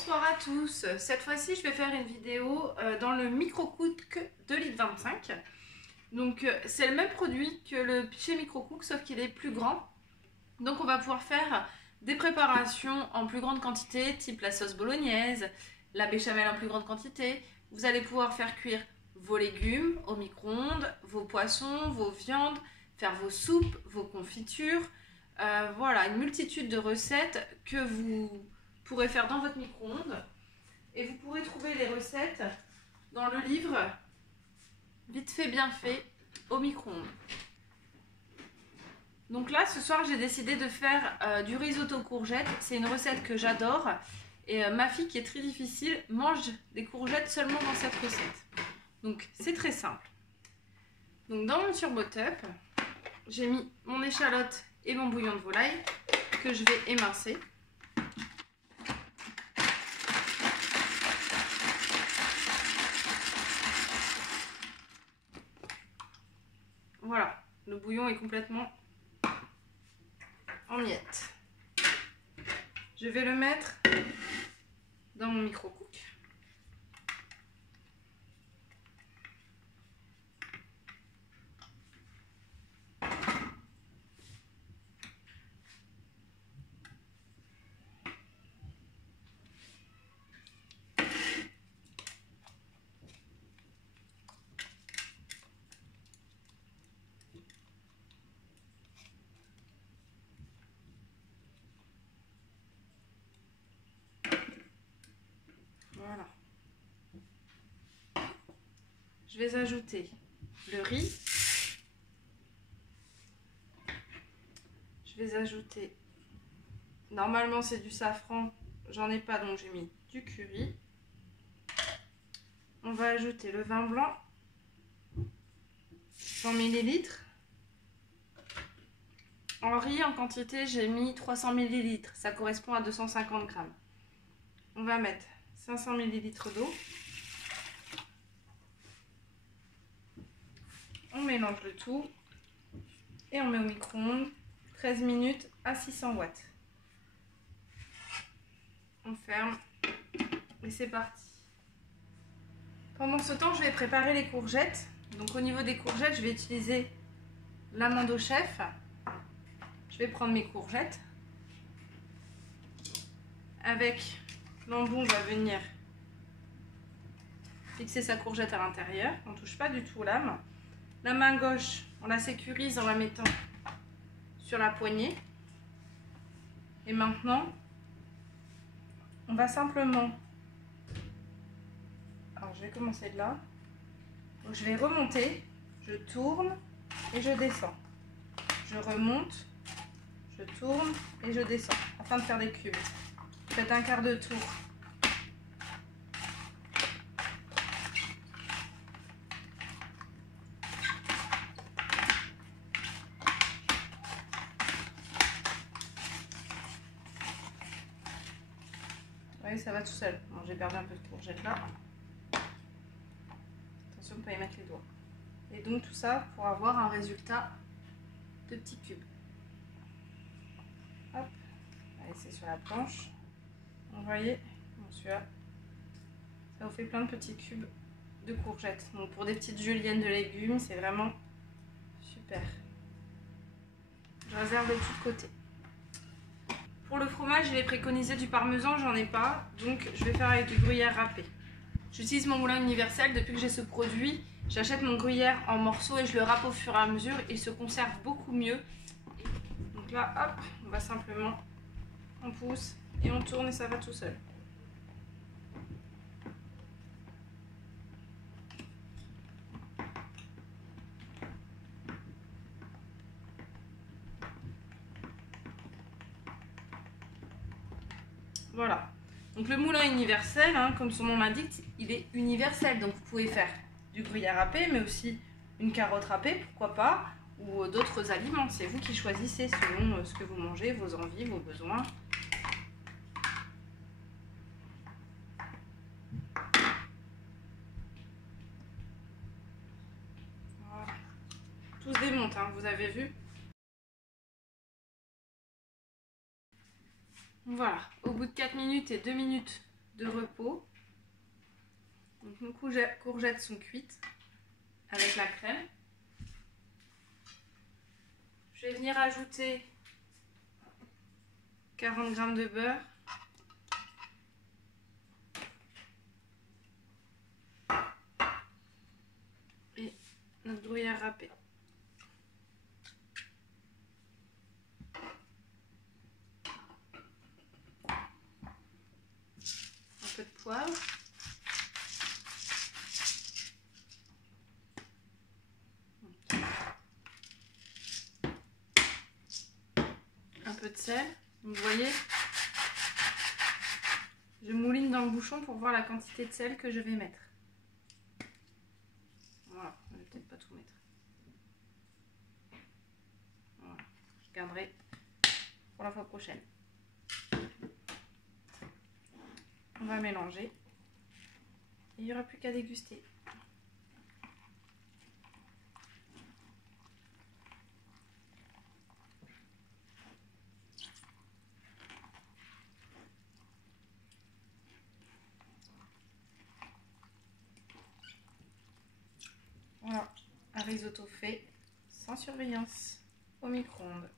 Bonsoir à tous, cette fois-ci je vais faire une vidéo dans le Micro-Cook 2,25 litres. Donc c'est le même produit que le chez Micro-Cook sauf qu'il est plus grand. Donc on va pouvoir faire des préparations en plus grande quantité, type la sauce bolognaise, la béchamel en plus grande quantité. Vous allez pouvoir faire cuire vos légumes au micro-ondes, vos poissons, vos viandes, faire vos soupes, vos confitures. Voilà, une multitude de recettes que vous pourrez faire dans votre micro-ondes. Et vous pourrez trouver les recettes dans le livre Vite fait, bien fait au micro-ondes. Donc là, ce soir, j'ai décidé de faire du risotto courgettes. C'est une recette que j'adore. Et ma fille, qui est très difficile, mange des courgettes seulement dans cette recette. Donc, c'est très simple. Donc, dans mon turbo-top, j'ai mis mon échalote et mon bouillon de volaille que je vais émincer. Voilà, le bouillon est complètement en miettes. Je vais le mettre dans mon micro-cook. Voilà. Je vais ajouter le riz. Je vais ajouter, normalement c'est du safran, j'en ai pas donc j'ai mis du curry. On va ajouter le vin blanc, 100 ml. En riz en quantité j'ai mis 300 ml, ça correspond à 250 g. On va mettre 500 ml d'eau. On mélange le tout et on met au micro-ondes 13 minutes à 600 watts. On ferme et c'est parti. Pendant ce temps, je vais préparer les courgettes. Donc au niveau des courgettes, je vais utiliser l'amande au chef. Je vais prendre mes courgettes. Avec l'embout, on va venir fixer sa courgette à l'intérieur. On ne touche pas du tout l'âme. La main gauche, on la sécurise en la mettant sur la poignée. Et maintenant, on va simplement... Alors, je vais commencer de là. Donc, je vais remonter, je tourne et je descends. Je remonte, je tourne et je descends afin de faire des cubes. Faites un quart de tour. Oui, ça va tout seul. Bon, j'ai perdu un peu de courgette là. Attention de ne pas y mettre les doigts. Et donc tout ça pour avoir un résultat de petits cubes. Hop, allez, c'est sur la planche. Vous voyez, bon, celui-là, ça vous fait plein de petits cubes de courgettes. Donc pour des petites juliennes de légumes, c'est vraiment super. Je réserve de tous côtés. Pour le fromage, je vais préconiser du parmesan, j'en ai pas, donc je vais faire avec du gruyère râpé. J'utilise mon moulin universel, depuis que j'ai ce produit, j'achète mon gruyère en morceaux et je le râpe au fur et à mesure, il se conserve beaucoup mieux. Donc là, hop, on va simplement, on pousse et on tourne et ça va tout seul. Voilà, donc le moulin universel, hein, comme son nom l'indique, il est universel. Donc vous pouvez faire du gruyère râpé, mais aussi une carotte râpée, pourquoi pas, ou d'autres aliments. C'est vous qui choisissez selon ce que vous mangez, vos envies, vos besoins. Voilà. Tout se démonte, hein, vous avez vu. Voilà, au bout de 4 minutes et 2 minutes de repos. Donc nos courgettes sont cuites avec la crème. Je vais venir ajouter 40 g de beurre. Et notre gruyère râpée. Un peu de poivre. Un peu de sel. Donc, vous voyez, je mouline dans le bouchon pour voir la quantité de sel que je vais mettre. Voilà, je vais peut-être pas tout mettre. Voilà, je garderai pour la fois prochaine. On va mélanger. Et il n'y aura plus qu'à déguster. Voilà, un risotto fait sans surveillance au micro-ondes.